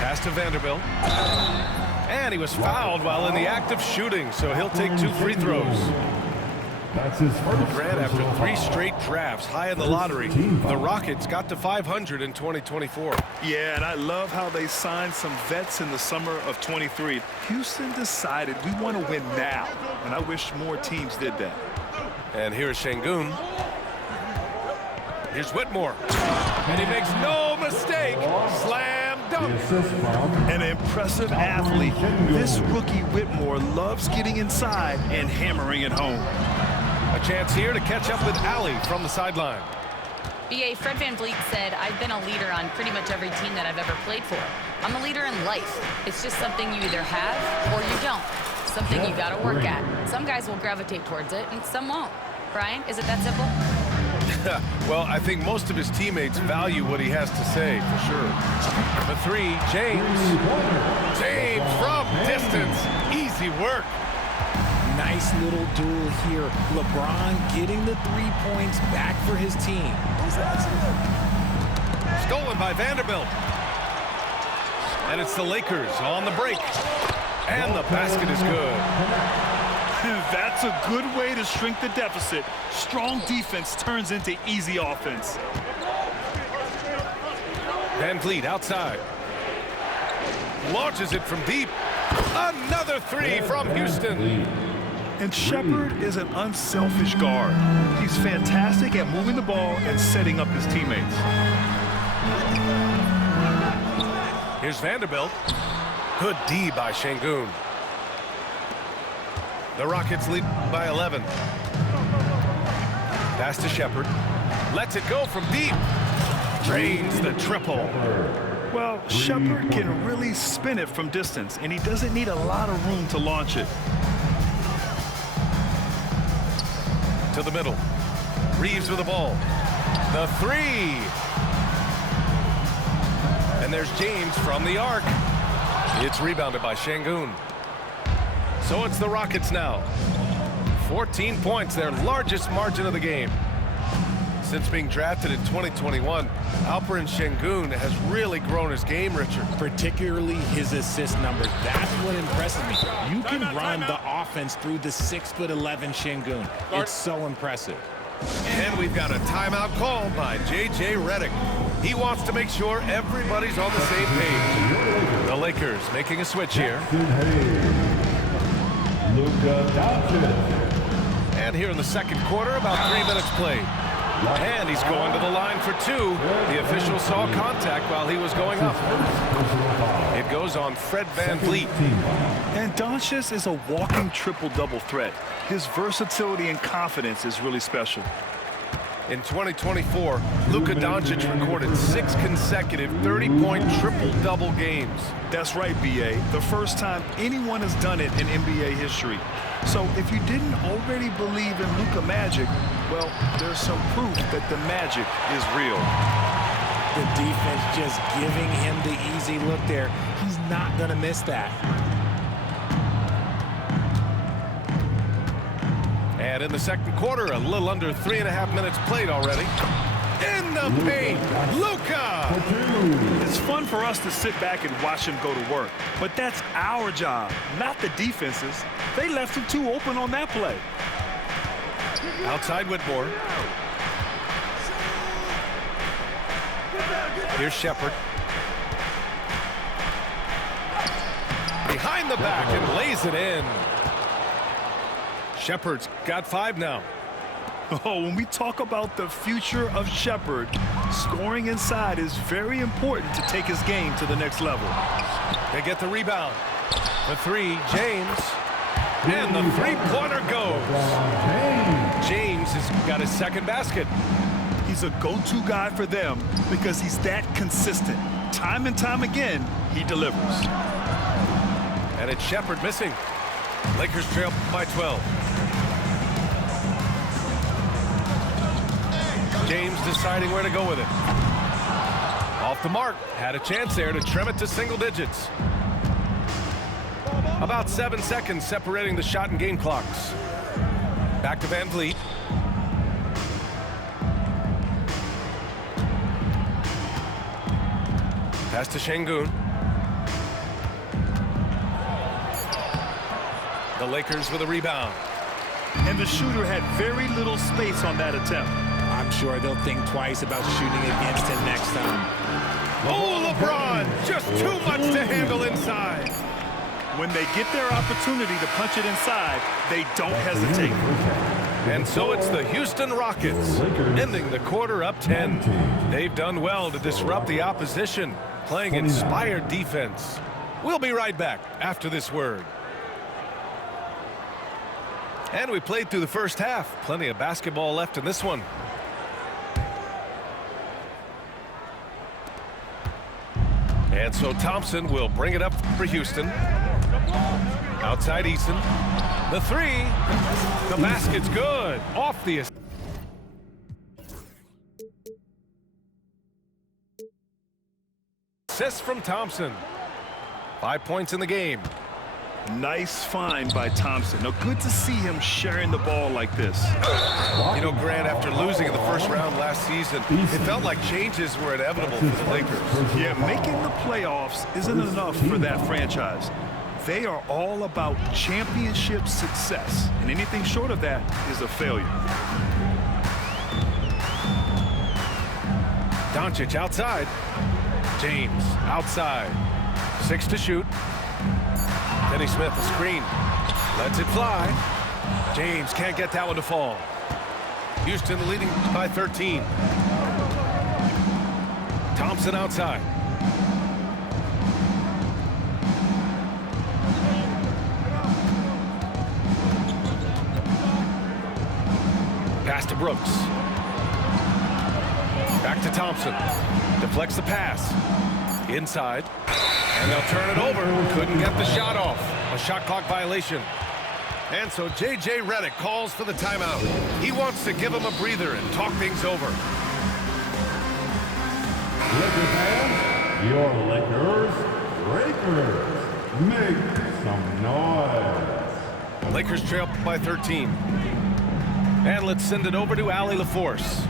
Pass to Vanderbilt. And he was fouled while in the act of shooting, so he'll take 2 free throws. That's his first. Grant, after 3 straight drafts high in the lottery, the Rockets got to 500 in 2024. Yeah, and I love how they signed some vets in the summer of 23. Houston decided we want to win now, and I wish more teams did that. And here's Şengün. Here's Whitmore. And he makes no mistake. Slam dunk. An impressive athlete. This rookie Whitmore loves getting inside and hammering it home. A chance here to catch up with Allie from the sideline. BA, Fred VanVleet said, I've been a leader on pretty much every team that I've ever played for. I'm a leader in life. It's just something you either have or you don't. Something you got to work at. Some guys will gravitate towards it and some won't. Brian, is it that simple? Well, I think most of his teammates value what he has to say, for sure. The 3, James. James from distance. Easy work. Nice little duel here. LeBron getting the 3 points back for his team. Stolen by Vanderbilt. And it's the Lakers on the break. And the basket is good. That's a good way to shrink the deficit. Strong defense turns into easy offense. VanVleet outside. Launches it from deep. Another 3 from Houston. And Shepherd is an unselfish guard. He's fantastic at moving the ball and setting up his teammates. Here's Vanderbilt. Good D by Şengün. The Rockets lead by 11. Pass to Shepherd. Lets it go from deep. Drains the triple. Well, Shepherd can really spin it from distance, and he doesn't need a lot of room to launch it. To the middle. Reeves with the ball. The 3. And there's James from the arc. It's rebounded by Şengün. So it's the Rockets now. 14 points, their largest margin of the game. Since being drafted in 2021, Alperen Şengün has really grown his game, Richard. Particularly his assist numbers. That's what impresses me. You can run the offense through the 6'11" Şengün. It's so impressive. And we've got a timeout called by J.J. Redick. He wants to make sure everybody's on the same page. The Lakers making a switch here. And here in the second quarter, about 3 minutes played. And he's going to the line for 2. The official saw contact while he was going up. It goes on Fred VanVleet. And Doncic is a walking triple-double threat. His versatility and confidence is really special. In 2024, Luka Doncic recorded 6 consecutive 30-point triple-double games. That's right, B.A. The first time anyone has done it in NBA history. So if you didn't already believe in Luka magic, well, there's some proof that the magic is real. The defense just giving him the easy look there. He's not going to miss that. And in the second quarter, a little under 3.5 minutes played already. In the paint, Luka! It's fun for us to sit back and watch him go to work. But that's our job, not the defense's. They left him too open on that play. Outside Whitmore. Here's Shepherd. Behind the back and lays it in. Shepherd's got 5 now. Oh, when we talk about the future of Shepherd, scoring inside is very important to take his game to the next level. They get the rebound. The 3, James. And the 3-pointer goes. James has got his second basket. He's a go-to guy for them because he's that consistent. Time and time again, he delivers. And it's Shepherd missing. Lakers trail by 12. James deciding where to go with it. Off the mark. Had a chance there to trim it to single digits. About 7 seconds separating the shot and game clocks. Back to VanVleet. Pass to Şengün. The Lakers with a rebound. And the shooter had very little space on that attempt. I'm sure they'll think twice about shooting against him next time. Oh, LeBron, just too much to handle inside. When they get their opportunity to punch it inside, they don't hesitate. And so it's the Houston Rockets, ending the quarter up 10. They've done well to disrupt the opposition, playing inspired defense. We'll be right back after this word. And we played through the first half. Plenty of basketball left in this one. And so Thompson will bring it up for Houston. Outside Eason. The three. The basket's good. Off the assist from Thompson. 5 points in the game. Nice find by Thompson. Now, good to see him sharing the ball like this. You know, Grant, after losing in the first round last season, it felt like changes were inevitable for the Lakers. Yeah, making the playoffs isn't enough for that franchise. They are all about championship success, and anything short of that is a failure. Doncic outside. James outside. 6 to shoot. Denny Smith, a screen. Lets it fly. James can't get that one to fall. Houston leading by 13. Thompson outside. Pass to Brooks. Back to Thompson. Deflects the pass. Inside. And they'll turn it over. Couldn't get the shot off. A shot clock violation. And so J.J. Redick calls for the timeout. He wants to give him a breather and talk things over. Lakers fans, your Lakers breakers. Make some noise. Lakers trail by 13. And let's send it over to Allie LaForce.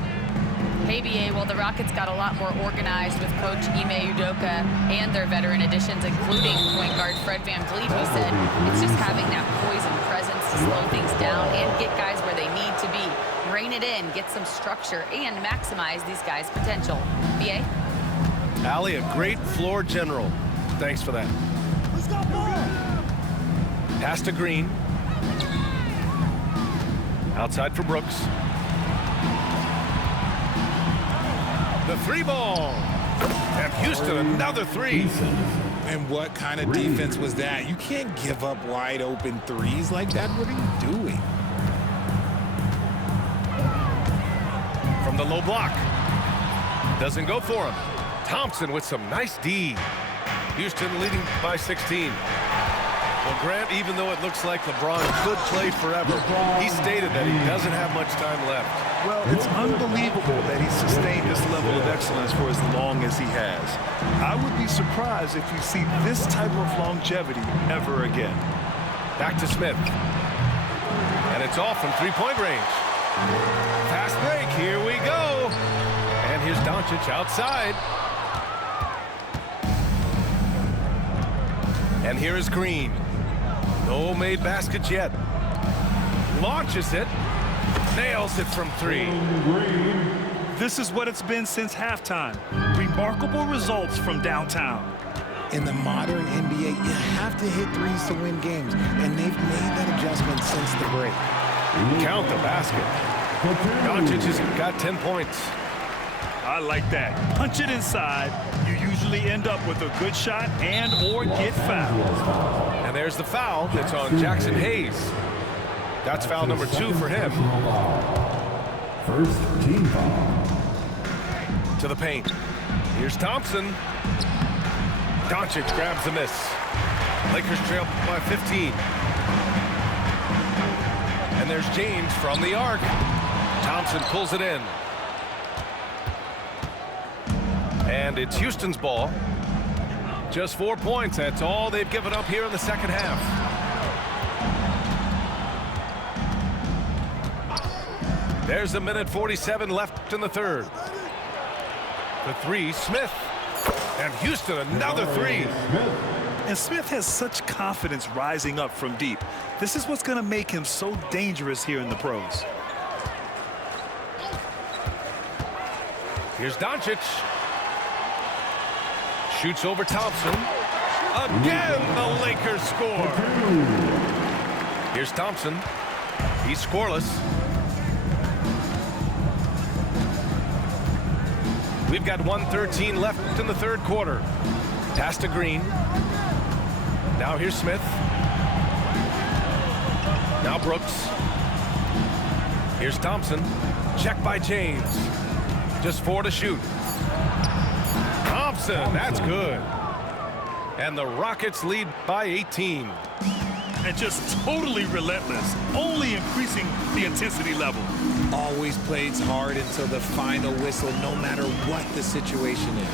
Hey, BA, well, the Rockets got a lot more organized with Coach Ime Udoka and their veteran additions, including point guard Fred VanVleet, who said it's just having that poise and presence to slow things down and get guys where they need to be. Rein it in, get some structure, and maximize these guys' potential. BA? Allie, a great floor general. Thanks for that. Pass to Green. Outside for Brooks. The three ball. And Houston, another three. And what kind of defense was that? You can't give up wide open threes like that. What are you doing? From the low block. Doesn't go for him. Thompson with some nice D. Houston leading by 16. Well, Grant, even though it looks like LeBron could play forever, he stated that he doesn't have much time left. Well, it's unbelievable that he's sustained this level of excellence for as long as he has. I would be surprised if we see this type of longevity ever again. Back to Smith. And it's off from three-point range. Fast break, here we go. And here's Doncic outside. And here is Green. No made baskets yet. Launches it. Nails it from three. This is what it's been since halftime. Remarkable results from downtown. In the modern NBA, you have to hit threes to win games, and they've made that adjustment since the break. Count the basket. Doncic has got 10 points. I like that. Punch it inside. You usually end up with a good shot and or get fouled. And there's the foul. It's on Jackson Hayes. That's foul number 2 for him. First team foul. To the paint. Here's Thompson. Doncic grabs the miss. Lakers trail by 15. And there's James from the arc. Thompson pulls it in. And it's Houston's ball. Just 4 points. That's all they've given up here in the second half. There's a minute 47 left in the third. The three, Smith. And Houston, another three. And Smith has such confidence rising up from deep. This is what's going to make him so dangerous here in the pros. Here's Doncic. Shoots over Thompson. Again, the Lakers score. Here's Thompson. He's scoreless. We've got 1:13 left in the third quarter. Pass to Green. Now here's Smith. Now Brooks. Here's Thompson. Check by James. Just 4 to shoot. Thompson, that's good. And the Rockets lead by 18. And just totally relentless, only increasing the intensity level. Always plays hard until the final whistle, no matter what the situation is.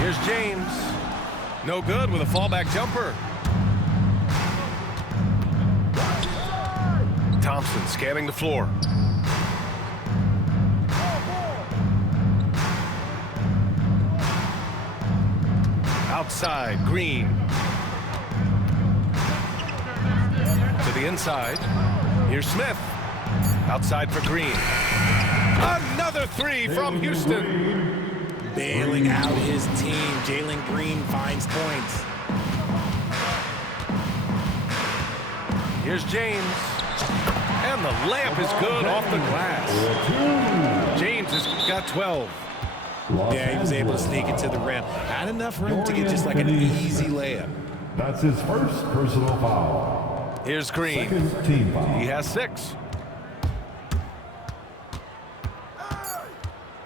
Here's James. No good with a fallback jumper. Thompson scanning the floor. Outside, Green. To the inside. Here's Smith. Outside for Green. Another three from Houston. Bailing out his team. Jalen Green finds points. Here's James. And the layup is good off the glass. James has got 12. Yeah, he was able to sneak it to the rim. Had enough room to get just like an easy layup. That's his first personal foul. Here's Green. Second team foul. He has 6.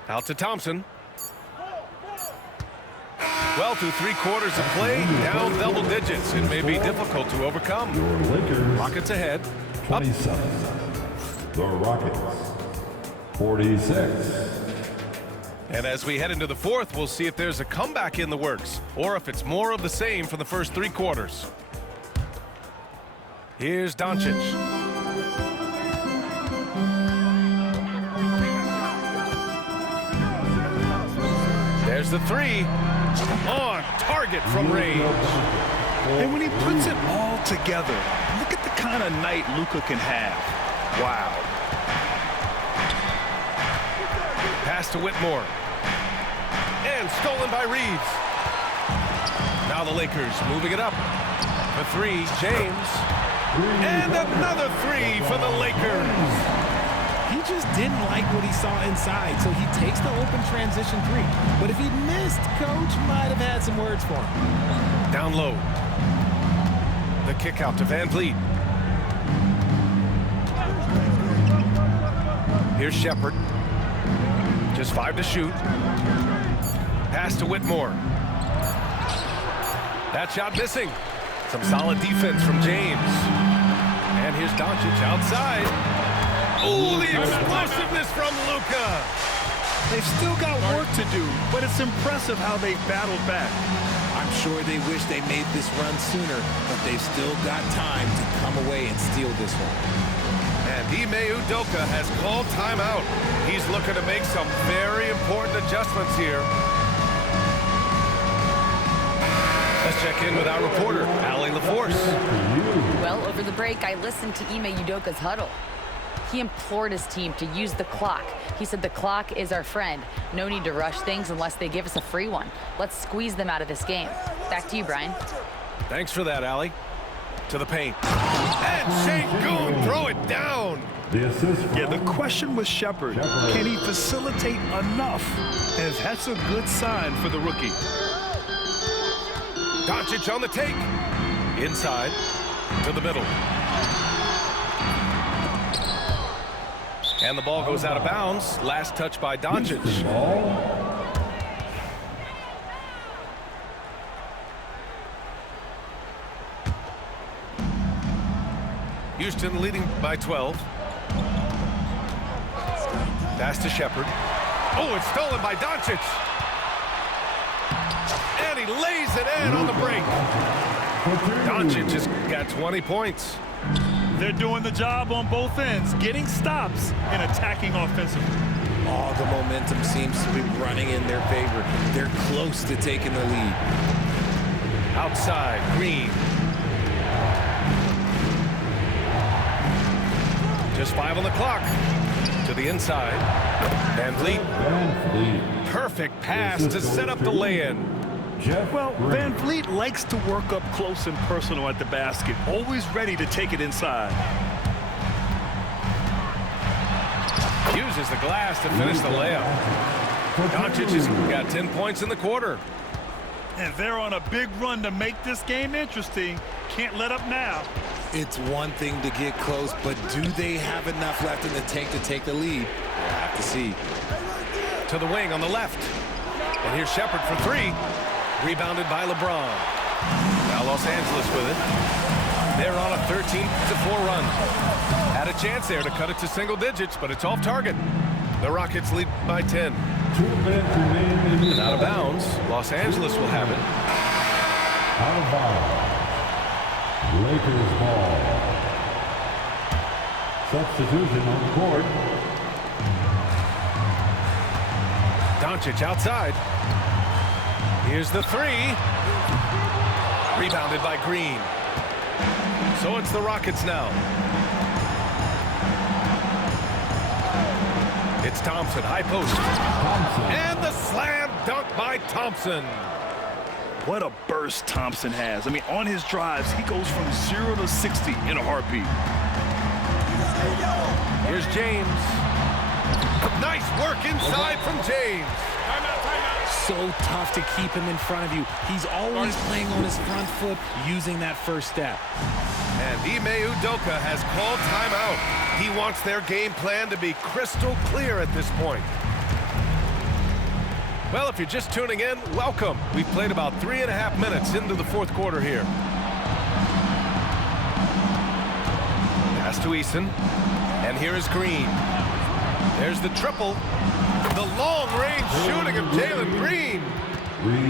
Out to Thompson. Well, through 3 quarters of play, down double digits. It may be difficult to overcome. Your Lakers. Rockets ahead. Up. 27. The Rockets 46. And as we head into the fourth, we'll see if there's a comeback in the works or if it's more of the same from the first 3 quarters. Here's Doncic. There's the 3. On target from range. And when he puts it all together, look at the kind of night Luka can have. Wow. Pass to Whitmore. And stolen by Reeves. Now the Lakers moving it up. For 3, James. And another 3 for the Lakers. He just didn't like what he saw inside, so he takes the open transition 3. But if he missed, Coach might have had some words for him. Down low. The kick out to Van Vliet. Here's Shepard. Just 5 to shoot. Pass to Whitmore. That shot missing. Some solid defense from James. And here's Doncic outside. Oh, the explosiveness from Luka. They've still got work to do, but it's impressive how they battled back. I'm sure they wish they made this run sooner, but they've still got time to come away and steal this one. And Ime Udoka has called timeout. He's looking to make some very important adjustments here. Let's check in with our reporter, Allie LaForce. Well, over the break, I listened to Ime Udoka's huddle. He implored his team to use the clock. He said the clock is our friend. No need to rush things unless they give us a free one. Let's squeeze them out of this game. Back to you, Brian. Thanks for that, Allie. To the paint. And Şengün throw it down. The assist. Yeah, the question was Shepard. Can he facilitate enough? And that's a good sign for the rookie. Doncic on the take. Inside to the middle. And the ball goes out of bounds. Last touch by Doncic. Houston leading by 12. Pass to Shepard. Oh, it's stolen by Doncic. And he lays it in on the break. Doncic has got 20 points. They're doing the job on both ends, getting stops and attacking offensively. All the momentum seems to be running in their favor. They're close to taking the lead. outside, Green. Just 5 on the clock. To the inside. Van Vliet. Perfect pass to set up the lay-in. Well, Van Vliet likes to work up close and personal at the basket, always ready to take it inside. Uses the glass to finish the layup. Doncic has got 10 points in the quarter. And they're on a big run to make this game interesting. Can't let up now. It's one thing to get close, but do they have enough left in the tank to take the lead? We'll have to see. To the wing on the left. And here's Shepard for 3. Rebounded by LeBron. Now Los Angeles with it. They're on a 13-4 run. Had a chance there to cut it to single digits, but it's off target. The Rockets lead by 10. 2 minutes remaining. Out of bounds. Los Angeles will have it. Out of bounds. Lakers ball. Substitution on the court. Doncic outside. Here's the 3. Rebounded by Green. So it's the Rockets now. It's Thompson, high post. And the slam dunk by Thompson. What a burst Thompson has. I mean, on his drives, he goes from 0 to 60 in a heartbeat. Here's James. Nice work inside from James. So tough to keep him in front of you. He's always playing on his front foot, using that first step. And Ime Udoka has called timeout. He wants their game plan to be crystal clear at this point. Well, if you're just tuning in, welcome. We've played about 3.5 minutes into the fourth quarter here. Pass to Eason. And here is Green. There's the triple. The long-range shooting of Jalen Green.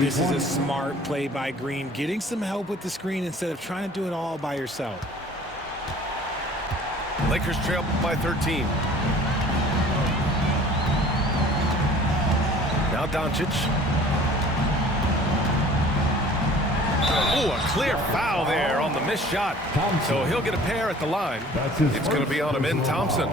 This is a smart play by Green, getting some help with the screen instead of trying to do it all by yourself. Lakers trail by 13. Now Doncic. Oh, a clear foul there on the missed shot. So he'll get a pair at the line. It's going to be on him in Thompson.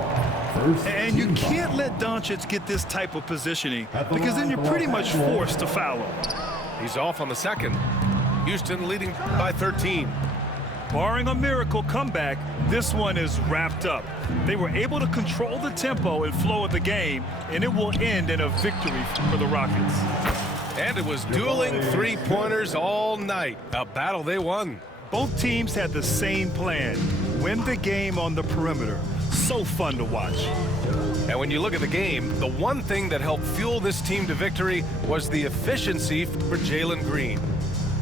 And you can't let Doncic get this type of positioning because then you're pretty much forced to foul him. He's off on the second. Houston leading by 13. Barring a miracle comeback, this one is wrapped up. They were able to control the tempo and flow of the game, and it will end in a victory for the Rockets. And it was dueling three-pointers all night. A battle they won. Both teams had the same plan. Win the game on the perimeter. So fun to watch. And when you look at the game, the one thing that helped fuel this team to victory was the efficiency for Jalen Green.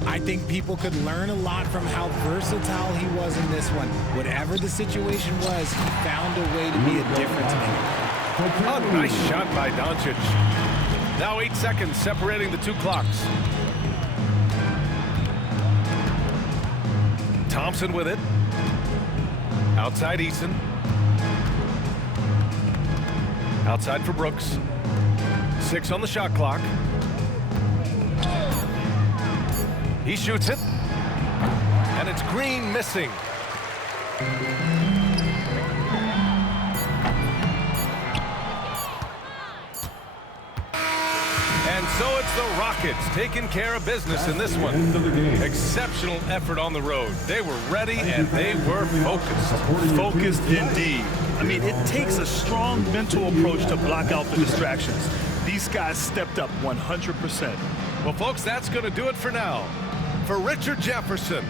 I think people could learn a lot from how versatile he was in this one. Whatever the situation was, he found a way to be a difference maker. A nice shot by Doncic. Now 8 seconds separating the two clocks. Thompson with it. Outside Eason. Outside for Brooks. 6 on the shot clock. He shoots it. And it's Green missing. And so it's the Rockets taking care of business in this one. Exceptional effort on the road. They were ready and they were focused. Focused indeed. I mean, it takes a strong mental approach to block out the distractions. These guys stepped up 100%. Well, folks, that's going to do it for now. For Richard Jefferson,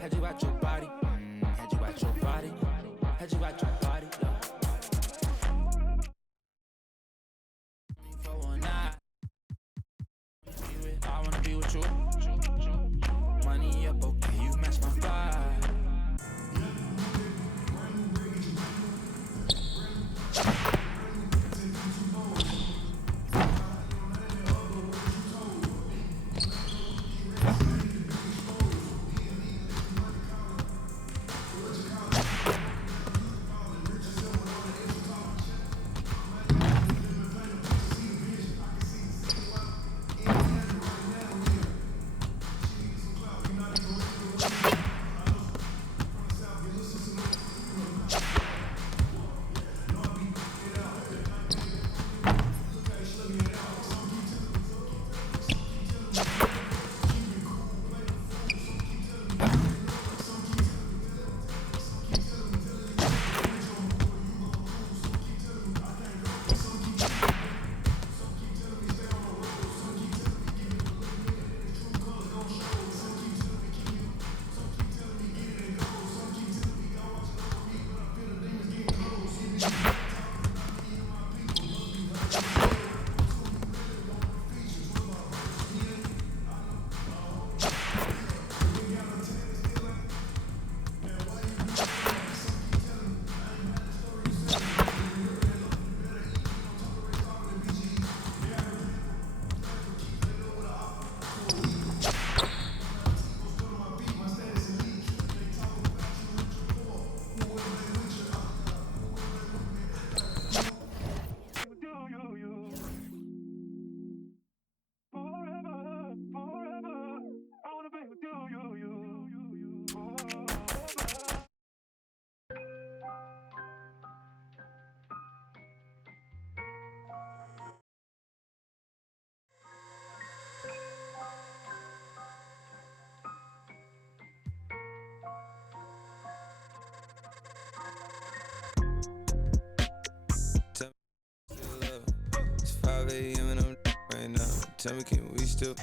Had you out your body, had you out your body, had you out your body, yeah. For one night, I wanna be with you. Money up, okay, you match my vibe. It's 5 a.m. and I'm right now. Tell me, can we still?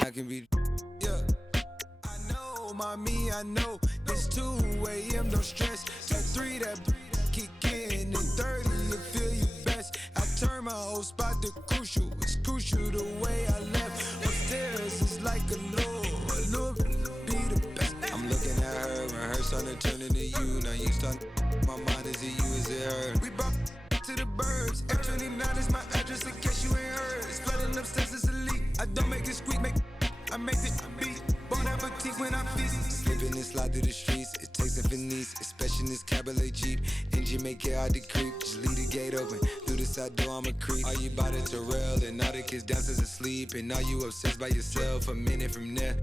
I can be, yeah. I know, mommy, I know. It's 2 a.m., don't stress. At 3, that kick in. And 30, you feel you best. I turn my old spot to crucial. It's crucial the way I left. Upstairs is like a lure be the best. I'm looking at her and her starting to turn into you. Now you start, my mind is it you, is it her? We brought to the birds. F29 is my address in case you ain't heard. It's flooding upstairs, it's elite. I don't make it squeak, I make this beat. Bon appetit when I feast. Slipping and slide through the streets. It takes a finesse, especially in this cabaret Jeep. Engine make it hard to creep. Just leave the gate open. Through the side door, I'm a creep. Are you by the Terrell? And all the kids downstairs asleep. And are you obsessed by yourself? A minute from there.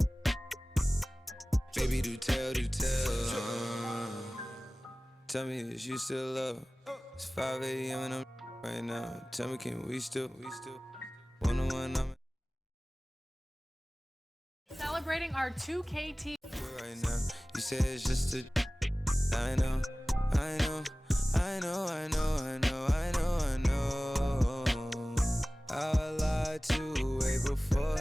Baby, do tell, do tell. Tell me, is you still love? It's 5 a.m. and I'm right now. Tell me, can we still? One-on-one, I'm Celebrating our 2KT. right now. You say it's just a. I know. I lied to way before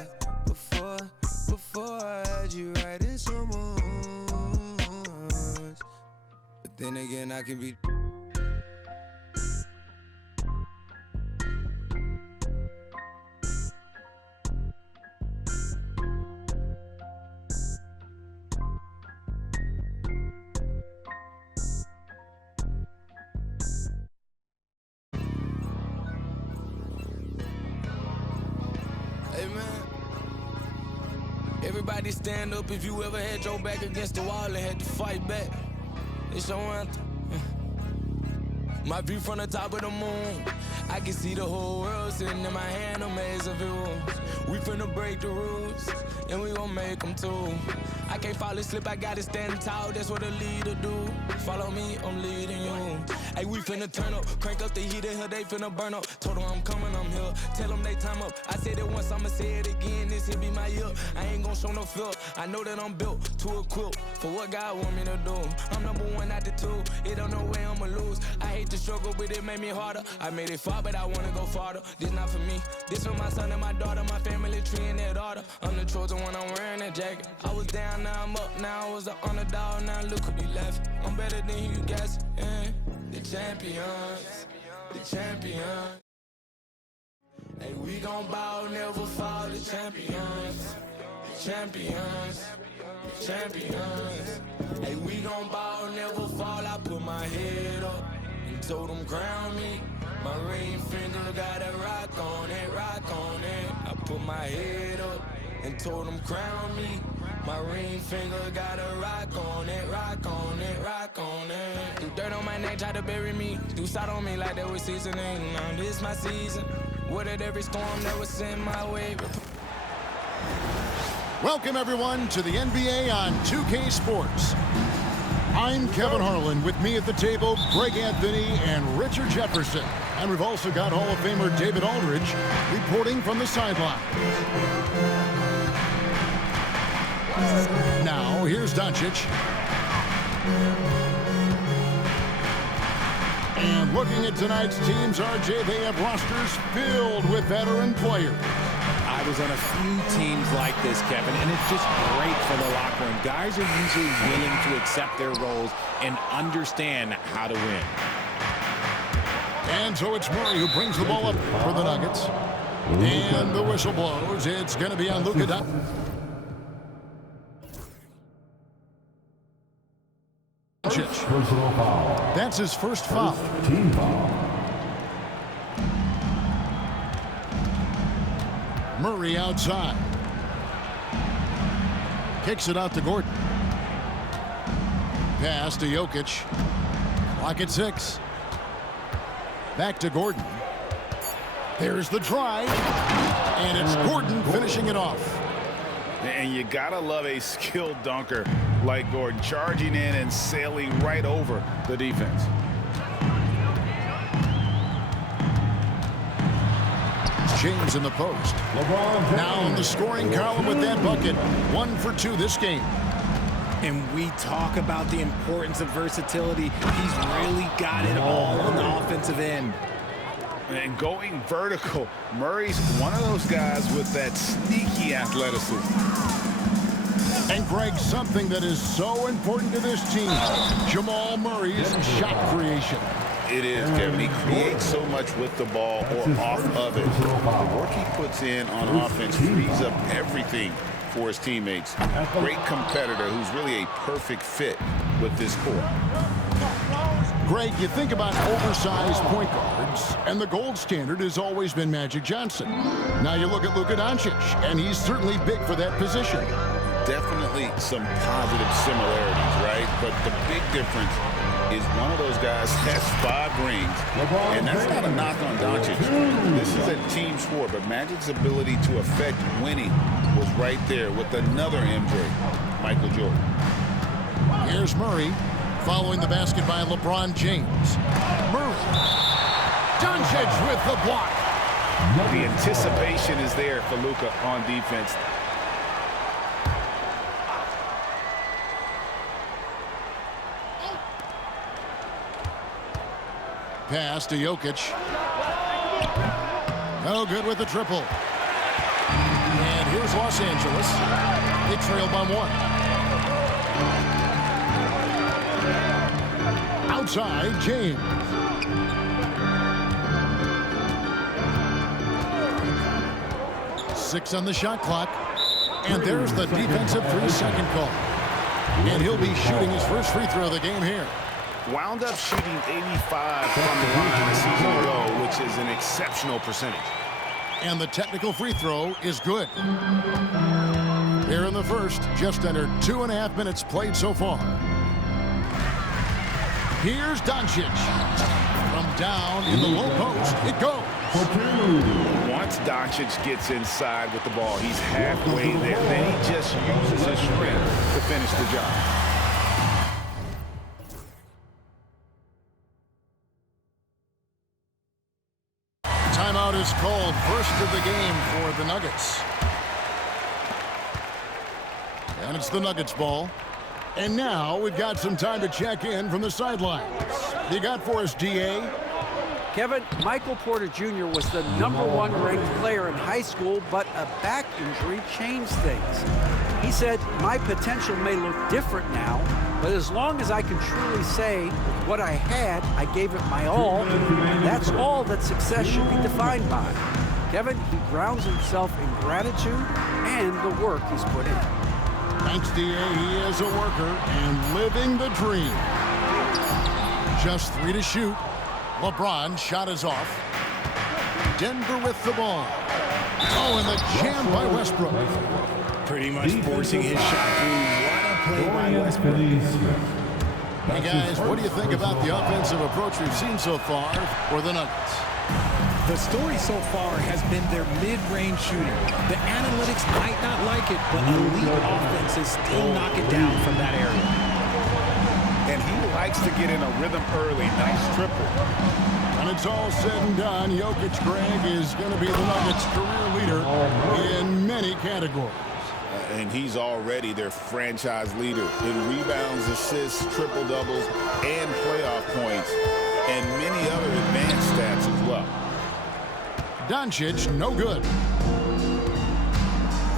I had you right in someone. But then again, I can be. Hey man, everybody stand up if you ever had your back against the wall and had to fight back. It's your anthem. My view from the top of the moon, I can see the whole world sitting in my hand, a maze of rules. We finna break the rules, and we gon' make them too. I can't fall asleep, I gotta stand tall, that's what a leader do. Follow me, I'm leading you. Hey, we finna turn up, crank up the heat in here, they finna burn up. Told them I'm coming, I'm here, tell them they time up. I said it once, I'ma say it again, this here be my year. I ain't gon' show no fear, I know that I'm built to equip for what God want me to do. I'm number one out the two, it don't know where I'ma lose. I hate the struggle, but it made me harder. I made it far, but I wanna go farther. This not for me, this for my son and my daughter, my family tree and their daughter. I'm the chosen one, I'm wearing that jacket. I was down, now I'm up, now I was the underdog, now look who you left. I'm better than you guys, yeah. The champions, the champions. Hey, we gon' bow, never fall, the champions, the champions, the champions. Hey, we gon' bow, never fall, I put my head up and told them crown me. My ring finger got a rock on it, rock on it. I put my head up and told them crown me. My ring finger got a rock on it, rock on it, rock on it. Do dirt on my neck, try to bury me. Do salt on me like that was seasoning. Now this my season. Weathered every storm that was sent my way. Welcome everyone to the NBA on 2K Sports. I'm Kevin Harlan. With me at the table, Greg Anthony and Richard Jefferson. And we've also got Hall of Famer David Aldridge reporting from the sideline. Now, here's Doncic. And looking at tonight's teams, RJ, they have rosters filled with veteran players. I was on a few teams like this, Kevin, and it's just great for the locker room. Guys are usually willing to accept their roles and understand how to win. And so it's Murray who brings the ball up for the Nuggets. And the whistle blows. It's going to be on Luka Doncic. Personal foul. That's his first foul. Team foul. Murray outside. Kicks it out to Gordon. Pass to Jokic. Clock at 6. Back to Gordon. There's the drive. And it's Gordon finishing it off. And you gotta love a skilled dunker like Gordon, charging in and sailing right over the defense. James in the post. Now in the scoring column with that bucket. 1 for 2 this game. And we talk about the importance of versatility. He's really got it all on the offensive end. And going vertical, Murray's one of those guys with that sneaky athleticism. And Greg, something that is so important to this team, Jamal Murray's shot creation. It is, Kevin. He creates so much with the ball or off of it. The work he puts in on offense frees up everything for his teammates. Great competitor who's really a perfect fit with this core. Greg, you think about oversized point guards, and the gold standard has always been Magic Johnson. Now you look at Luka Doncic, and he's certainly big for that position. Definitely some positive similarities, right? But the big difference is one of those guys has 5 rings, and that's not a knock on Doncic. This is a team sport, but Magic's ability to affect winning was right there with another MJ, Michael Jordan. Here's Murray, following the basket by LeBron James. Murray. Doncic with the block. The anticipation is there for Luka on defense. pass to Jokic. No good with the triple. And here's Los Angeles. They trail by 1. Outside, James. Six on the shot clock. And there's the defensive 3-second call. And he'll be shooting his first free throw of the game here. Wound up shooting 85 from the line a season ago, which is an exceptional percentage. And the technical free throw is good. Here in the first, just under 2.5 minutes played so far. Here's Doncic. From down in the low post, it goes. Once Doncic gets inside with the ball, he's halfway there. Then he just uses his strength to finish the job. Timeout is called, first of the game for the Nuggets. And it's the Nuggets ball. And now we've got some time to check in from the sidelines. You got for us, DA? Kevin, Michael Porter Jr. was the #1 ranked player in high school, but a back injury changed things. He said, my potential may look different now, but as long as I can truly say what I had, I gave it my all, that's all that success should be defined by. Kevin, he grounds himself in gratitude and the work he's put in. Thanks, DA. He is a worker and living the dream. Just 3 to shoot. LeBron shot is off. Denver with the ball. Oh, and the jam by Westbrook. Pretty much forcing his shot through. What a play by Westbrook. Hey, guys, what do you think about the offensive approach we've seen so far for the Nuggets? The story so far has been their mid-range shooting. The analytics might not like it, but elite offenses still knock it down from that area. And he likes to get in a rhythm early. Nice triple. When it's all said and done, Jokic, Greg, is going to be the Nuggets' career leader in many categories. And he's already their franchise leader in rebounds, assists, triple-doubles, and playoff points, and many other advanced stats as well. Doncic, no good.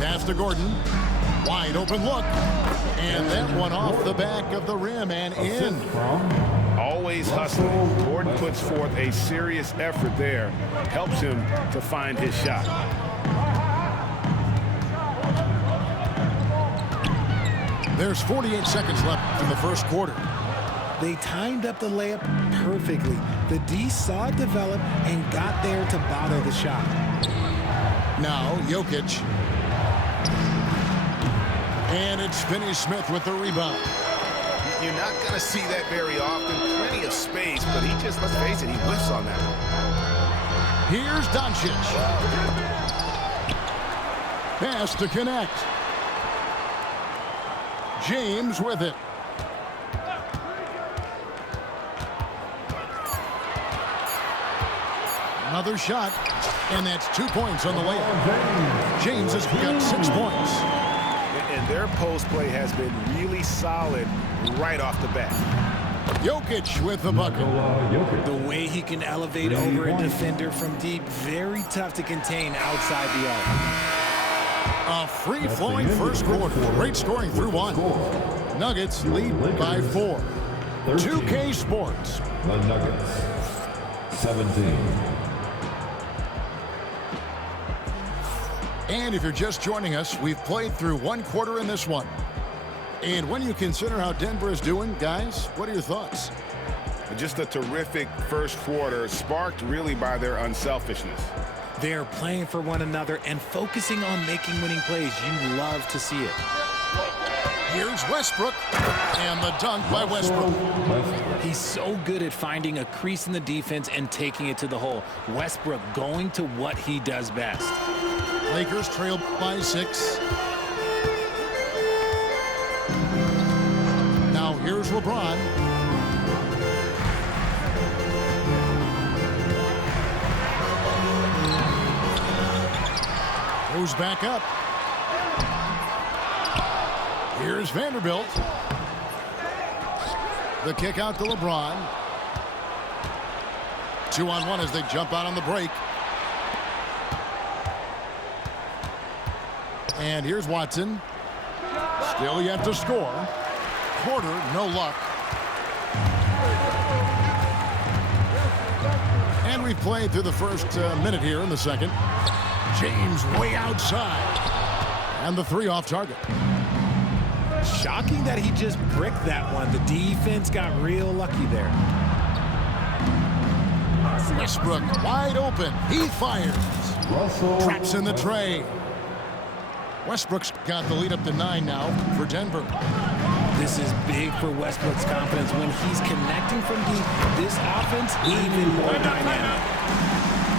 Pass to Gordon. Wide open look. And that one off the back of the rim and in. Always hustling. Gordon puts forth a serious effort there. Helps him to find his shot. There's 48 seconds left in the first quarter. They timed up the layup perfectly. The D saw it develop and got there to bother the shot. Now, Jokic. And it's Finney-Smith with the rebound. You're not going to see that very often. Plenty of space, but he just, let's face it, he whiffs on that. Here's Doncic. Pass to connect. James with it. Another shot, and that's 2 points on the layup. James has got 6 points. And their post play has been really solid right off the bat. Jokic with the bucket. The way he can elevate over a defender from deep, very tough to contain outside the arc. A free-flowing first quarter. Great scoring through 1. Nuggets lead by 4. 2K Sports. The Nuggets, 17. And if you're just joining us, we've played through 1 quarter in this one. And when you consider how Denver is doing, guys, what are your thoughts? Just a terrific first quarter, sparked really by their unselfishness. They're playing for one another and focusing on making winning plays. You love to see it. Here's Westbrook, and the dunk by Westbrook. He's so good at finding a crease in the defense and taking it to the hole. Westbrook going to what he does best. Lakers trail by 6. Now here's LeBron. Goes back up. Here's Vanderbilt. The kick out to LeBron. 2-on-1 as they jump out on the break. And here's Watson. Still yet to score. Porter, no luck. And we've played through the first minute here in the second. James way outside. And the three off target. Shocking that he just bricked that one. The defense got real lucky there. Westbrook wide open. He fires. Traps in the tray. Westbrook's got the lead up to 9 now for Denver. This is big for Westbrook's confidence when he's connecting from deep. This offense even more dynamic.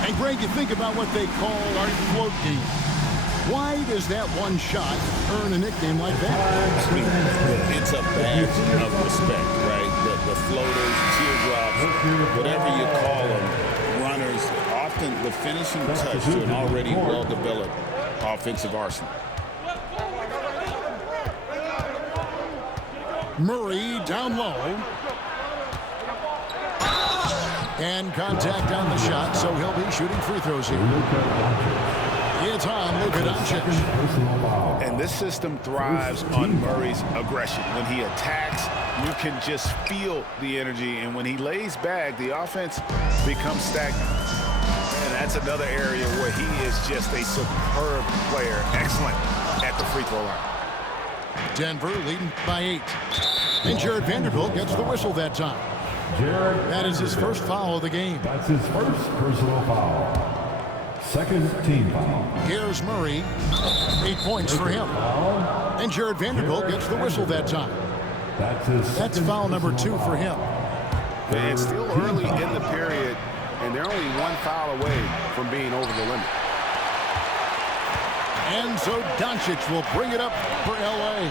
And Greg, you think about what they call our float game. Why does that one shot earn a nickname like that? It's a badge of respect, right? The floaters, teardrops, whatever you call them, runners, often the finishing touch to an already well-developed offensive arsenal. Murray down low. And contact on the shot, so he'll be shooting free throws here. It's on Luka Doncic. And this system thrives on Murray's aggression. When he attacks, you can just feel the energy. And when he lays back, the offense becomes stagnant. And that's another area where he is just a superb player. Excellent at the free throw line. Denver leading by 8. And Jared Vanderbilt gets the whistle that time. That is his first foul of the game. That's his first personal foul. Second team foul. Here's Murray. 8 points for him. And Jared Vanderbilt gets the whistle that time. That's foul number 2 for him. It's still early in the period, and they're only 1 foul away from being over the limit. And so Doncic will bring it up for L.A.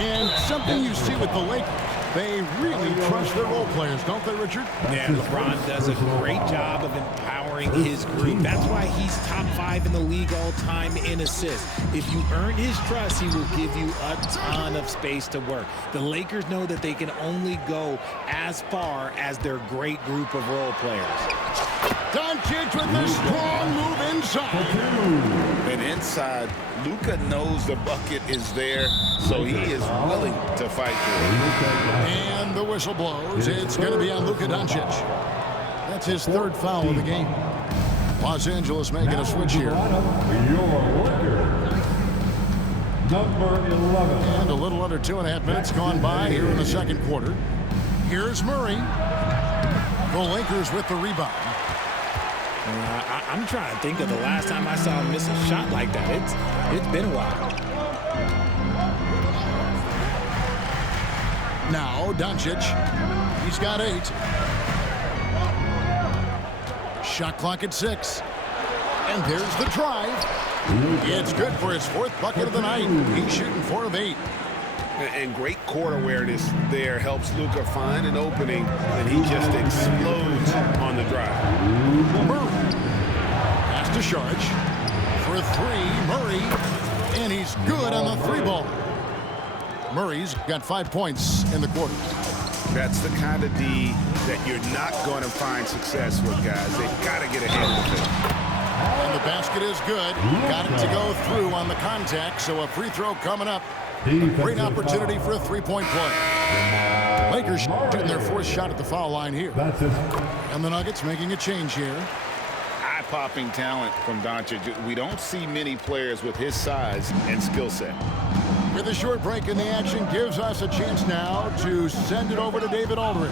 And something you see with the Lakers, they really trust their role players, don't they, Richard? Yeah, LeBron does a great job of empowering his group. That's why he's top 5 in the league all time in assists. If you earn his trust, he will give you a ton of space to work. The Lakers know that they can only go as far as their great group of role players. Doncic with a strong move inside. And inside, Luka knows the bucket is there, so he is willing to fight for it. And the whistle blows. It's going to be on Luka Doncic. That's his 3rd foul of the game. Los Angeles making a switch here. Number 11. And a little under 2.5 minutes gone by here in the second quarter. Here's Murray. The Lakers with the rebound. I'm trying to think of the last time I saw him miss a shot like that. It's been a while. Now Doncic. He's got 8. Shot clock at 6. And there's the drive. It's good for his 4th bucket of the night. He's shooting 4 of 8. And great court awareness there helps Luka find an opening, and he just explodes on the drive. Murray. Pass to Sharge. For 3, Murray. And he's good on the 3 ball. Murray's got 5 points in the quarter. That's the kind of D that you're not going to find success with, guys. They've got to get ahead of it. And the basket is good. Got it to go through on the contact, so a free throw coming up. A great opportunity for a 3-point play. Lakers shooting their 4th shot at the foul line here. And the Nuggets making a change here. Eye-popping talent from Doncic. We don't see many players with his size and skill set. With a short break in the action, gives us a chance now to send it over to David Aldridge.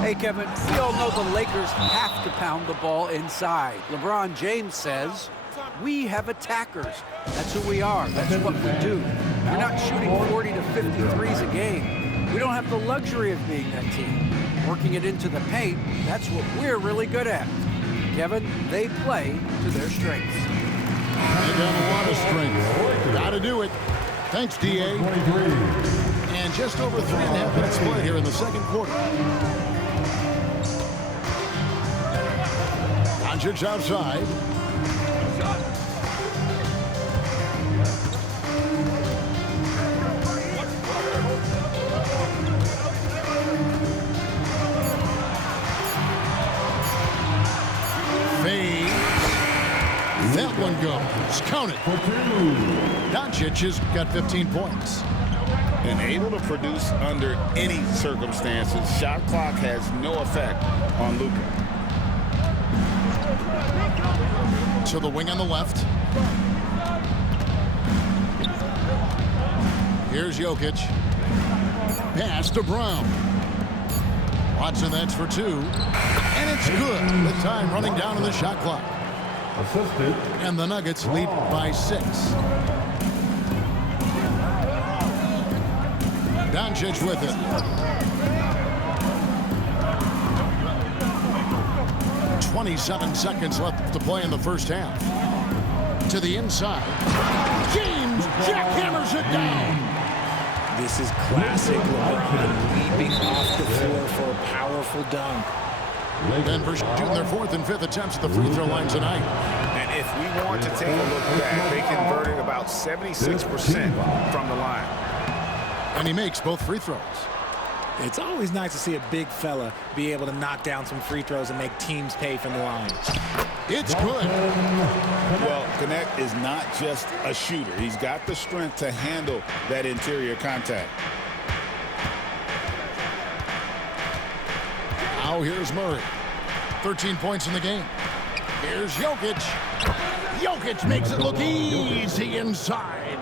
Hey, Kevin, we all know the Lakers have to pound the ball inside. LeBron James says, we have attackers. That's who we are. That's what we do. We're not shooting 40 to 53s a game. We don't have the luxury of being that team. Working it into the paint, that's what we're really good at. Kevin, they play to their strengths. They got a lot of strength. Got to do it. Thanks, D.A. And just over 3.5 minutes play here in the second quarter. Doncic outside. scores. Count it. Doncic has got 15 points. And able to produce under any circumstances. Shot clock has no effect on Luka. To the wing on the left. Here's Jokic. Pass to Brown. Watson, that's for two. And it's good. With time running down on the shot clock. Assisted. And the Nuggets lead by 6. Doncic with it. 27 seconds left to play in the first half. To the inside. James jackhammers it down. This is classic LeBron leaping off the floor for a powerful dunk. Denver shooting their 4th and 5th attempts at the free throw line tonight. And if we want to take a look back, they converted about 76% from the line. And he makes both free throws. It's always nice to see a big fella be able to knock down some free throws and make teams pay from the line. It's good. Well, Connect is not just a shooter. He's got the strength to handle that interior contact. Now here's Murray. 13 points in the game. Here's Jokic. Jokic makes it look easy inside.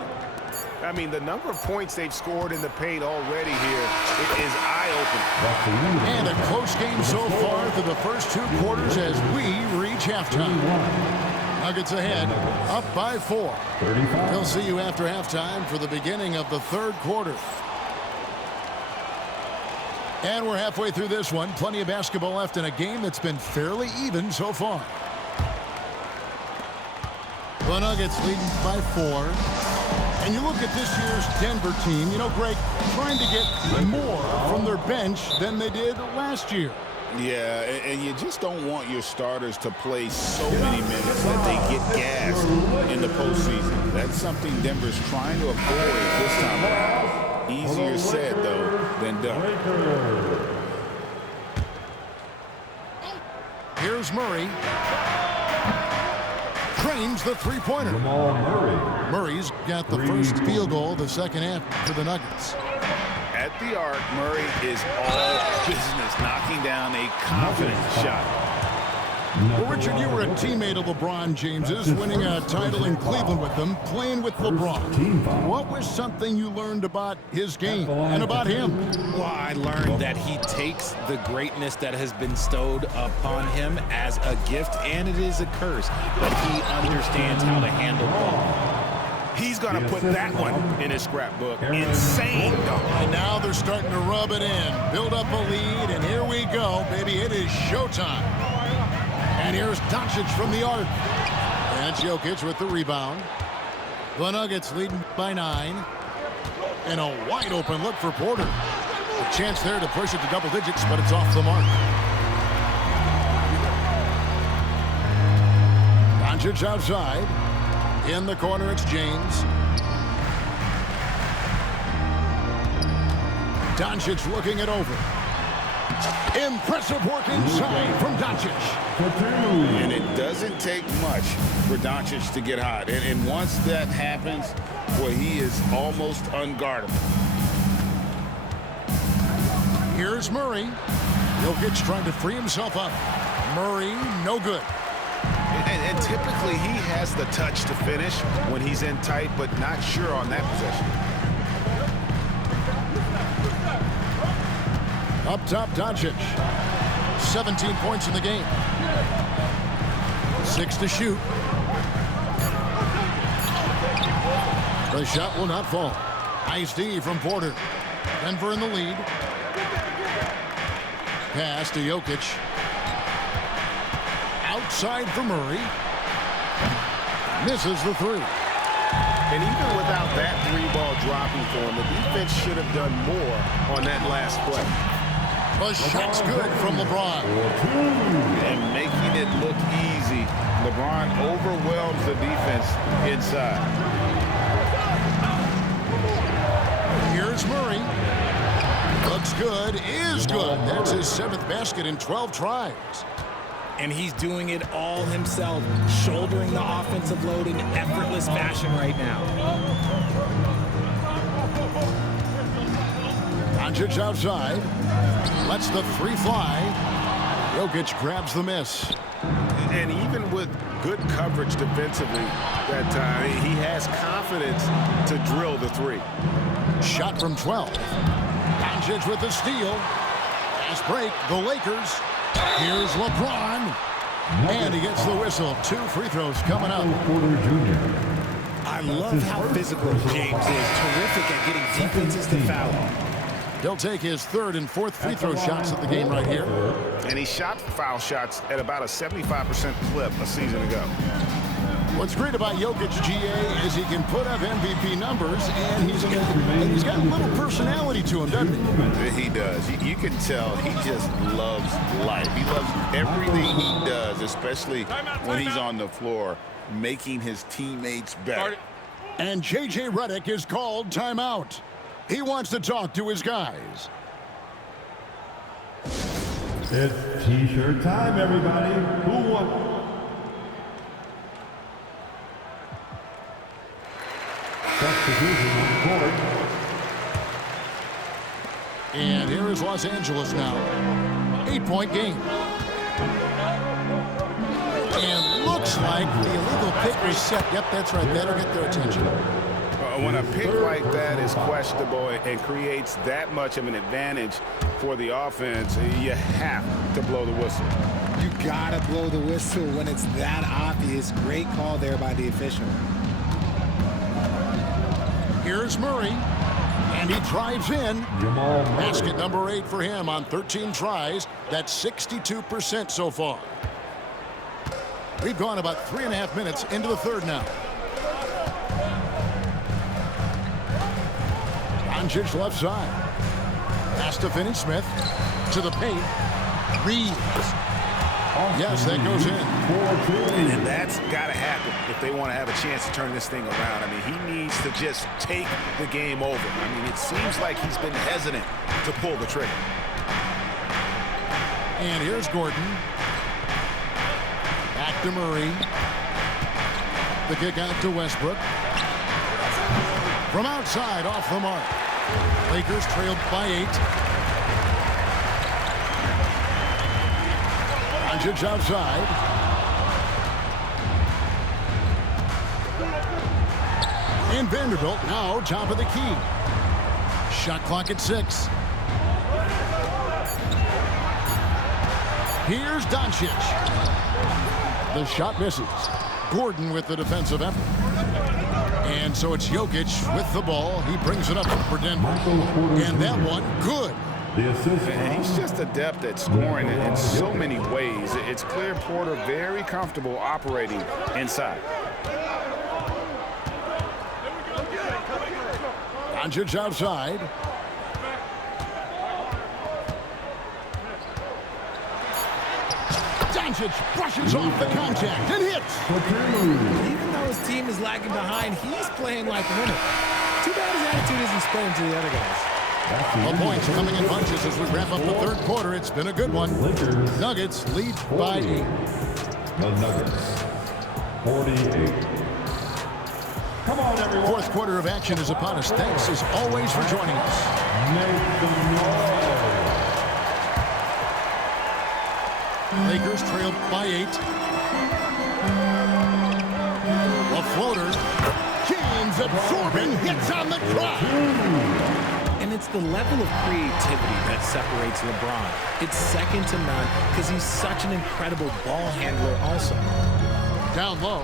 I mean, the number of points they've scored in the paint already here, it is eye-opening. And a close game so far through the first 2 quarters as we reach halftime. Nuggets ahead, up by 4. We'll see you after halftime for the beginning of the 3rd quarter. And we're halfway through this one. Plenty of basketball left in a game that's been fairly even so far. The Nuggets leading by 4. And you look at this year's Denver team, you know, Greg, trying to get more from their bench than they did last year. Yeah, and you just don't want your starters to play so many minutes that they get gassed in the postseason. That's something Denver's trying to avoid this time around. Easier said, though, than done. Here's Murray. Trains the three-pointer. Murray's got the first field goal of the second half for the Nuggets. At the arc, Murray is all business, knocking down a confident shot. Well, Richard, you were a teammate of LeBron James's, winning a title in Cleveland with them, playing with LeBron. What was something you learned about his game and about him? Well, I learned that he takes the greatness that has been bestowed upon him as a gift, and it is a curse, but he understands how to handle ball. He's going to put that one in his scrapbook. Insane dunk. And now they're starting to rub it in, build up a lead, and here we go, baby. It is showtime. And here's Doncic from the arc. And Jokic with the rebound. The Nuggets leading by 9. And a wide open look for Porter. A chance there to push it to double digits, but it's off the mark. Doncic outside. In the corner, it's James. Doncic looking it over. Impressive work inside from Doncic. And it doesn't take much for Doncic to get hot. And once that happens, boy, he is almost unguardable. Here's Murray. Jokic trying to free himself up. Murray, no good. And typically he has the touch to finish when he's in tight, but not sure on that possession. Up top, Doncic. 17 points in the game. 6 to shoot. The shot will not fall. Nice D from Porter. Denver in the lead. Pass to Jokic. Outside for Murray. Misses the 3. And even without that 3-ball dropping for him, the defense should have done more on that last play. The shot's good from LeBron. And making it look easy, LeBron overwhelms the defense inside. Here's Murray. Looks good, is good. That's his 7th basket in 12 tries. And he's doing it all himself, shouldering the offensive load in effortless fashion right now. Doncic outside. Lets the three fly. Jokic grabs the miss. And even with good coverage defensively that time, he has confidence to drill the three. Shot from 12. Doncic with the steal. Fast break, the Lakers. Here's LeBron. And he gets the whistle. 2 free throws coming up. I love how physical James is. Terrific at getting defenses to foul. He'll take his 3rd and 4th free throw shots of the game right here. And he shot foul shots at about a 75% clip a season ago. What's great about Jokic, GA, is he can put up MVP numbers, and he's got a little personality to him, doesn't he? He does. You can tell he just loves life. He loves everything he does, especially when he's on the floor, making his teammates better. And J.J. Redick is called timeout. He wants to talk to his guys. It's T-shirt time, everybody. Who won? Substitution on court. And here is Los Angeles now. 8-point game. And looks like the illegal pick was set. Yep, that's right. That'll get their attention. When a pick like that is questionable and creates that much of an advantage for the offense, you have to blow the whistle. You gotta blow the whistle when it's that obvious. Great call there by the official. Here's Murray, and he drives in. Basket number 8 for him on 13 tries. That's 62% so far. We've gone about 3.5 minutes into the 3rd now. Doncic left side. Pass to Finney-Smith. To the paint. Reeves. Yes, that goes in. And that's got to happen if they want to have a chance to turn this thing around. I mean, he needs to just take the game over. I mean, it seems like he's been hesitant to pull the trigger. And here's Gordon. Back to Murray. The kick out to Westbrook. From outside, off the mark. Lakers trailed by 8. Doncic outside. And Vanderbilt now top of the key. Shot clock at 6. Here's Doncic. The shot misses. Gordon with the defensive effort. And so it's Jokic with the ball. He brings it up for Denver. And that one, good. And he's just adept at scoring in so many ways. It's clear Porter very comfortable operating inside. Doncic outside. Doncic brushes off the contact and hits. Even though his team is lagging behind, he's playing like a winner. Too bad his attitude isn't spreading to the other guys. The points coming in bunches as we wrap up the 3rd quarter. It's been a good one. Nuggets lead by 8. The Nuggets, 48. Come on, everyone. 4th quarter of action is upon us. Thanks as always for joining us. Make some noise. Lakers trailed by 8. A floater. James absorbing hits on the drive. And it's the level of creativity that separates LeBron. It's second to none because he's such an incredible ball handler also. Down low.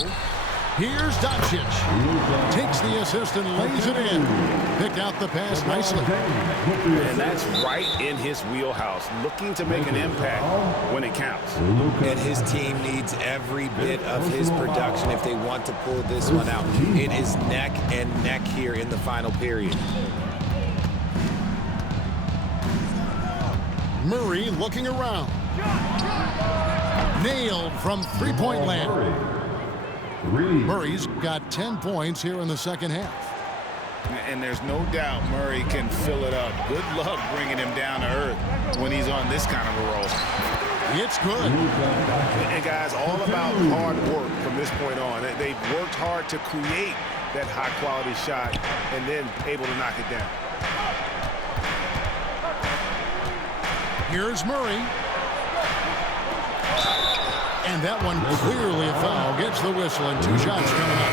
Here's Doncic. Takes the assist and lays it in. Picked out the pass nicely. And that's right in his wheelhouse, looking to make an impact when it counts. And his team needs every bit of his production if they want to pull this one out. It is neck and neck here in the final period. Murray looking around. Nailed from three-point land. Murray's got 10 points here in the 2nd half. And there's no doubt Murray can fill it up. Good luck bringing him down to earth when he's on this kind of a roll. It's good. And guys, all about hard work from this point on. They've worked hard to create that high-quality shot and then able to knock it down. Here's Murray. And that one clearly a foul. Gets the whistle and 2 shots coming up.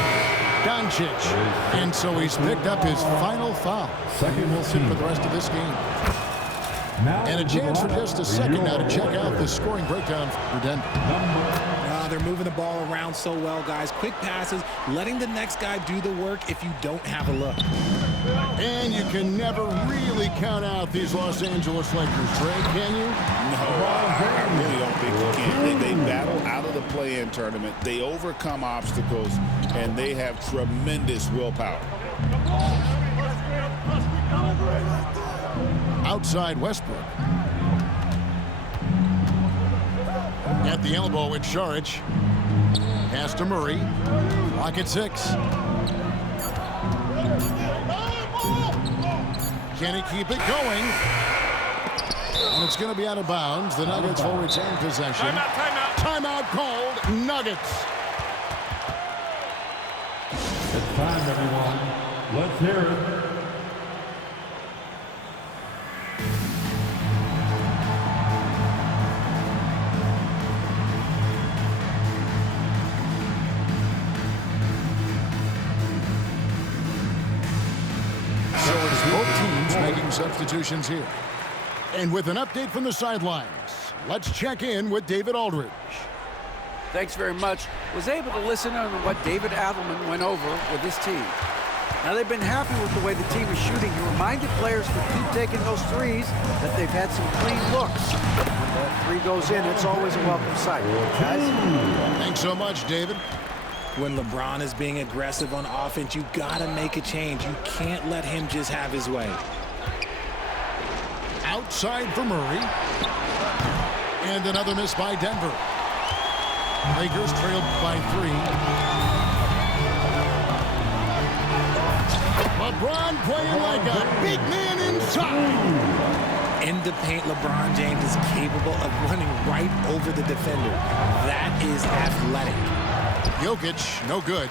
Doncic. And so he's picked up his final foul. He will sit for the rest of this game. And a chance for just a second now to check out the scoring breakdown for Denver. They're moving the ball around so well, guys. Quick passes, letting the next guy do the work if you don't have a look. And you can never really count out these Los Angeles Lakers, Trey, can you? No, I really don't think you can. They battle out of the play-in tournament. They overcome obstacles, and they have tremendous willpower. Outside Westbrook. At the elbow with Šarić. Pass to Murray. Clock at 6. Can he keep it going? And it's going to be out of bounds. The Nuggets will retain possession. Timeout called. Nuggets. It's time, everyone. Let's hear it. Both teams making substitutions here. And with an update from the sidelines, let's check in with David Aldridge. Thanks very much. Was able to listen on what David Adelman went over with his team. Now they've been happy with the way the team is shooting. He reminded players to keep taking those threes, that they've had some clean looks. When the 3 goes in, it's always a welcome sight. Guys? Thanks so much, David. When LeBron is being aggressive on offense, you gotta make a change. You can't let him just have his way. Outside for Murray. And another miss by Denver. Lakers trailed by 3. LeBron playing like a big man inside. In the paint, LeBron James is capable of running right over the defender. That is athletic. Jokic, no good.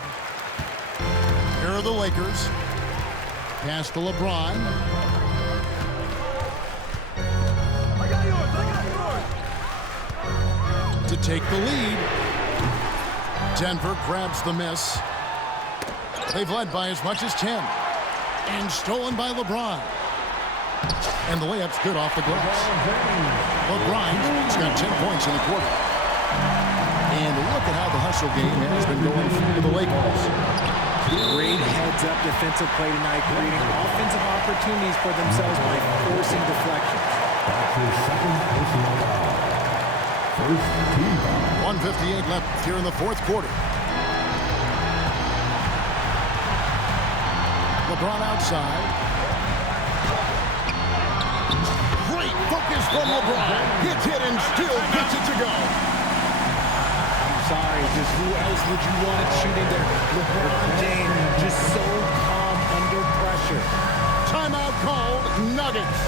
Here are the Lakers. Pass to LeBron. To take the lead. Denver grabs the miss. They've led by as much as 10. And stolen by LeBron. And the layup's good off the glass. LeBron's got 10 points in the quarter. And look at how the hustle game has been going for the Lakers. Great heads-up defensive play tonight, creating offensive opportunities for themselves by forcing deflections. That's his second personal foul. First team foul. 1:58 left here in the 4th quarter. LeBron outside. Great focus from LeBron. Hits it and still gets it to go. Sorry, just who else would you want shooting there? LeBron James, just so calm under pressure. Timeout called. Nuggets.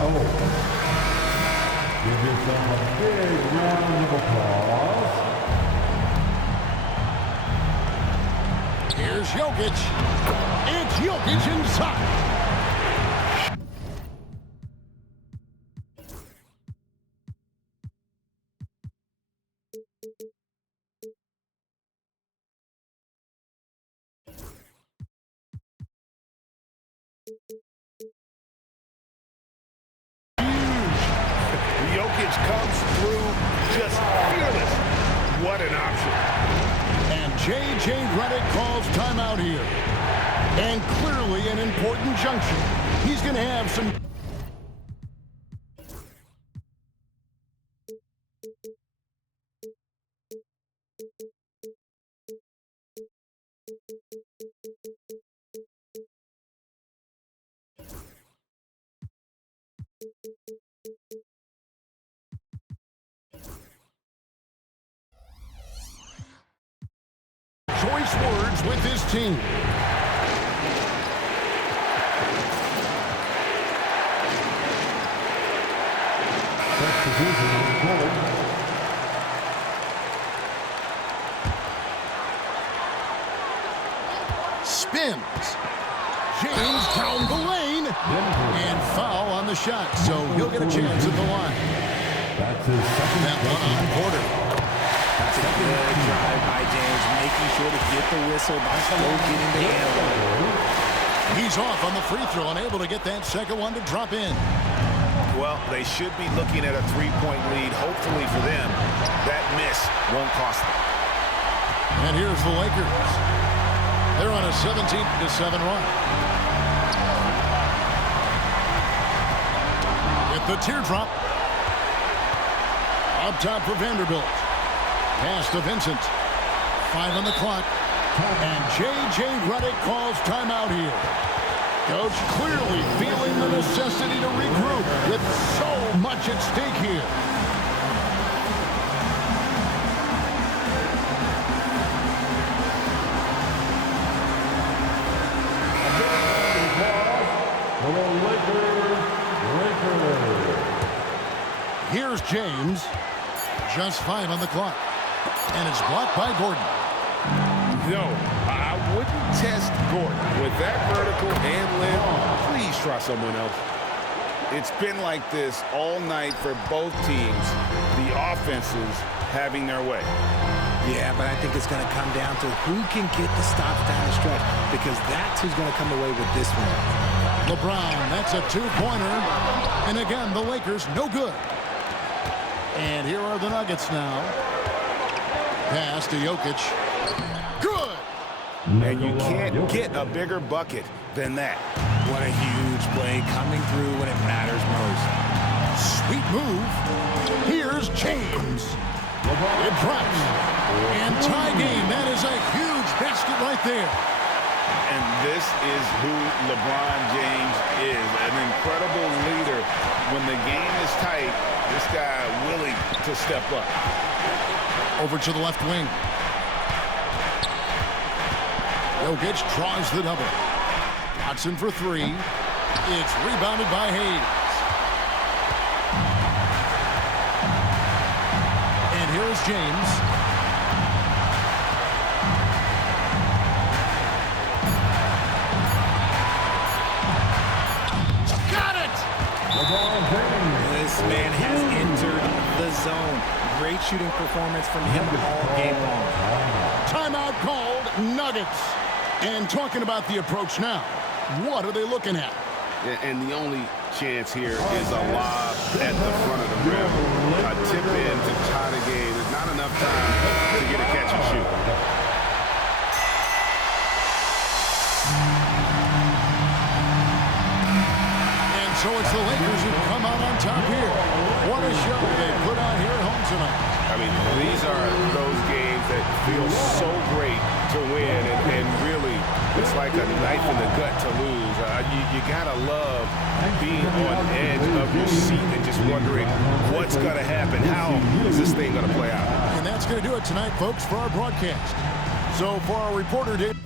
Oh. Give yourself a big round of applause. Here's Jokic. It's Jokic inside. Jokic comes through just fearless. What an option. And J.J. Redick calls timeout here. And clearly an important junction. He's going to have some... choice words with his team. spins. James down the lane. And foul on the shot, so he'll get a chance at the line. That's his second. That one on Porter. That's a good drive by James, making sure to get the whistle by still getting the handle. He's off on the free throw, unable to get that second one to drop in. Well, they should be looking at a three-point lead. Hopefully for them, that miss won't cost them. And here's the Lakers. They're on a 17-7 run. With the teardrop. Up top for Vanderbilt. Pass to Vincent. 5 on the clock. And J.J. Redick calls timeout here. Coach clearly feeling the necessity to regroup with so much at stake here. Here's James. Just 5 on the clock. And it's blocked by Gordon. No, I wouldn't test Gordon. With that vertical and length, please try someone else. It's been like this all night for both teams. The offenses having their way. Yeah, but I think it's going to come down to who can get the stops down the stretch, because that's who's going to come away with this one. LeBron, that's a two-pointer. And again, the Lakers, no good. And here are the Nuggets now. Pass to Jokic. Good! And you can't get a bigger bucket than that. What a huge play coming through when it matters most. Sweet move. Here's James. It drops. And tie game. That is a huge basket right there. And this is who LeBron James is. An incredible leader. When the game is tight, this guy willing to step up. Over to the left wing. Jokic tries the double. Watson for 3. It's rebounded by Hayes. And here's James. Got it! This man has entered the zone. Great shooting performance from him all game long. Timeout called, Nuggets. And talking about the approach now, what are they looking at? And the only chance here is a lob at the front of the rim. A tip in to tie the game. There's not enough time to get a catch and shoot. And so it's the Lakers who come out on top here. What a show they put on here at home tonight. I mean, these are those games that feel so great to win, and really, it's like a knife in the gut to lose. You gotta love being on edge of your seat and just wondering what's gonna happen. How is this thing gonna play out? And that's gonna do it tonight, folks, for our broadcast. So for our reporter, Dave.